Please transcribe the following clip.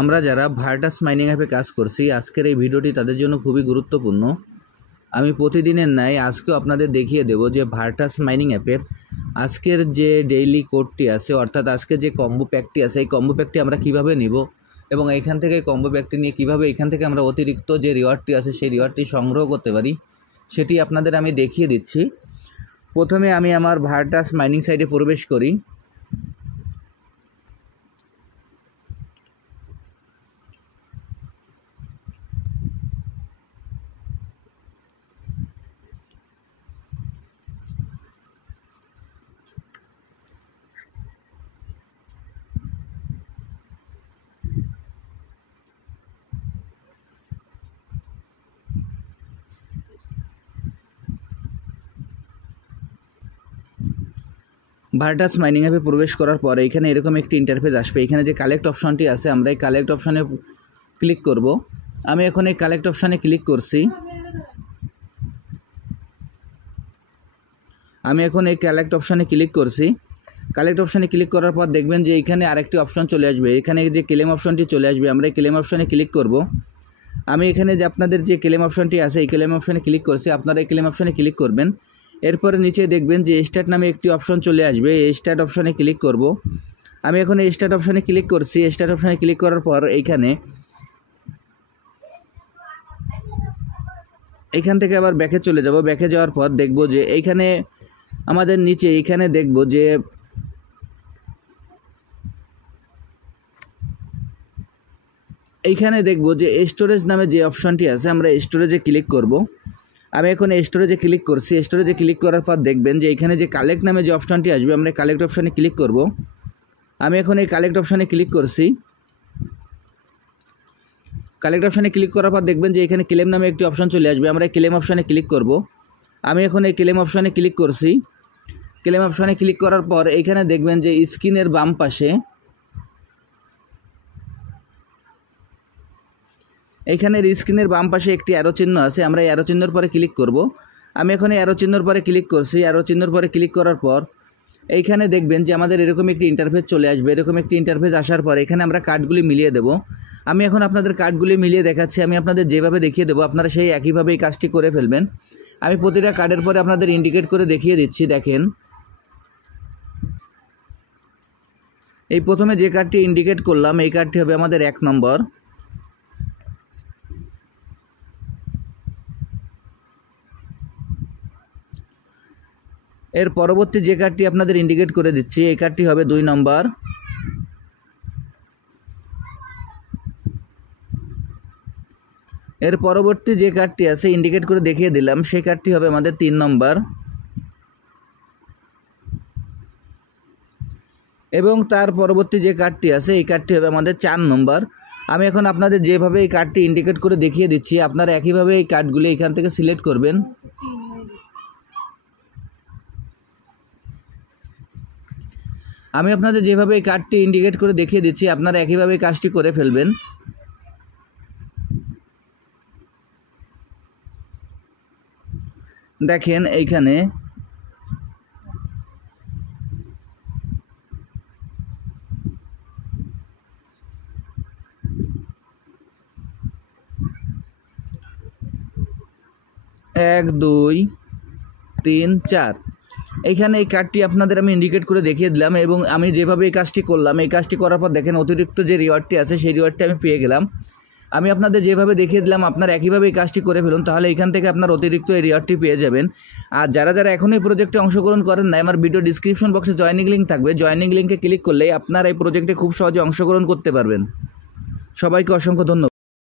আমরা যারা Virtus mining অ্যাপে কাজ করছি, আজকের এই ভিডিওটি তাদের জন্য খুবই গুরুত্বপূর্ণ। আমি প্রতিদিনের ন্যায় আজকেও আপনাদের দেখিয়ে দেব যে ভার্টাস মাইনিং অ্যাপের আজকের যে ডেইলি কোডটি আছে, অর্থাৎ আজকে যে কম্বো প্যাকটি আছে, এই কম্বো প্যাকটি আমরা কিভাবে নিব এবং এইখান থেকে কম্বো প্যাকটি নিয়ে কিভাবে এখান থেকে আমরা অতিরিক্ত যে রিওয়ার্ডটি আছে সেই রিওয়ার্ডটি সংগ্রহ করতে পারি, সেটি আপনাদের আমি দেখিয়ে দিচ্ছি। প্রথমে আমি আমার ভার্টাস মাইনিং সাইটে প্রবেশ করি। ভার্টাস মাইনিং অ্যাপে প্রবেশ করার পরে এখানে এরকম একটি ইন্টারফেস আসবে। এখানে যে কালেক্ট অপশনটি আছে, আমরা এই কালেক্ট অপশনে ক্লিক করব। আমি এখন এই কালেক্ট অপশনে ক্লিক করছি। কালেক্ট অপশনে ক্লিক করার পর দেখবেন যে এখানে আরেকটি অপশন চলে আসবে। এখানে যে ক্লেম অপশনটি চলে আসবে, আমরা এই ক্লেম অপশনে ক্লিক করব। আমি এখানে যে আপনাদের যে ক্লেম অপশনটি আছে, এই ক্লেম অপশনে ক্লিক করছি। আপনারা এই ক্লেম অপশনে ক্লিক করবেন। এরপরে নিচে দেখবেন যে স্টার্ট নামে একটি অপশন চলে আসবে। এই স্টার্ট অপশনে ক্লিক করব। আমি এখন এই স্টার্ট অপশনে ক্লিক করছি। স্টার্ট অপশনে ক্লিক করার পর এইখান থেকে আবার ব্যাকে চলে যাব। ব্যাকে যাওয়ার পর দেখব যে এইখানে আমাদের নিচে দেখব যে স্টোরেজ নামে যে অপশনটি আছে, আমরা স্টোরেজে ক্লিক করব। আমি এখন স্টোরেজে ক্লিক করছি। স্টোরেজে ক্লিক করার পর দেখবেন যে এখানে যে কালেক্ট নামে যে অপশনটি আসবে, আমরা কালেক্ট অপশনে ক্লিক করব। আমি এখন এই কালেক্ট অপশনে ক্লিক করছি। কালেক্ট অপশনে ক্লিক করার পর দেখবেন যে এখানে ক্লেম নামে একটি অপশন চলে আসবে। আমরা এই ক্লেম অপশনে ক্লিক করব। আমি এখন এই ক্লেম অপশনে ক্লিক করছি। ক্লেম অপশনে ক্লিক করার পর এখানে দেখবেন যে স্ক্রিনের বাম পাশে একটি অ্যারো চিহ্ন আছে। আমরা এই অ্যারো চিহ্নের পরে ক্লিক করব। আমি এখন এই অ্যারো চিহ্নের পরে ক্লিক করছি। অ্যারো চিহ্নের পরে ক্লিক করার পর এইখানে দেখবেন যে আমাদের এরকম একটি ইন্টারফেস চলে আসবে। এরকম একটি ইন্টারফেস আসার পর এখানে আমরা কার্ডগুলি মিলিয়ে দেব। আমি এখন আপনাদের কার্ডগুলি মিলিয়ে দেখাচ্ছি। আমি আপনাদের যেভাবে দেখিয়ে দেবো, আপনারা সেই একইভাবে এই কাজটি করে ফেলবেন। আমি প্রতিটা কার্ডের পরে আপনাদের ইন্ডিকেট করে দেখিয়ে দিচ্ছি। দেখেন, এই প্রথমে যে কার্ডটি ইন্ডিকেট করলাম, এই কার্ডটি হবে আমাদের 1 নম্বর। এর পরবর্তী যে কার্ডটি আপনাদের ইন্ডিকেট করে দিচ্ছি, এই কার্ডটি হবে 2 নম্বর। এর পরবর্তী যে কার্ডটি আছে ইন্ডিকেট করে দেখিয়ে দিলাম, সেই কার্ডটি হবে আমাদের 3 নম্বর। এবং তার পরবর্তী যে কার্ডটি আছে, এই কার্ডটি হবে আমাদের 4 নম্বর। আমি এখন আপনাদের যেভাবে এই কার্ডটি ইন্ডিকেট করে দেখিয়ে দিচ্ছি, আপনারা একইভাবে এই কার্ডগুলি এখান থেকে সিলেক্ট করবেন। আমি আপনাদের যেভাবে এই কার্ডটি ইন্ডিকেট করে দেখিয়ে দিচ্ছি, আপনারা একইভাবে কাজটি করে ফেলবেন। দেখেন এইখানে এক, 2, 3, 4 এইখানে এই কার্ডটি আপনাদের আমি ইন্ডিকেট করে দেখিয়ে দিলাম। এবং আমি যেভাবে এই কাজটি করলাম, এই কাজটি করার পর দেখেন অতিরিক্ত যে রিওয়ার্ডটি আছে সেই রিওয়ার্ডটি আমি পেয়ে গেলাম। আমি আপনাদের যেভাবে দেখিয়ে দিলাম, আপনারা একইভাবে এই কাজটি করে ফেলুন, তাহলে এখান থেকে আপনার অতিরিক্ত এই রিওয়ার্ডটি পেয়ে যাবেন। আর যারা এখনও এই প্রজেক্টে অংশগ্রহণ করেন না, আমার ভিডিও ডিসক্রিপশন বক্সে জয়েনিং লিঙ্ক থাকবে। জয়েনিং লিঙ্কে ক্লিক করলেই আপনারা এই প্রজেক্টে খুব সহজে অংশগ্রহণ করতে পারবেন। সবাইকে অসংখ্য ধন্যবাদ।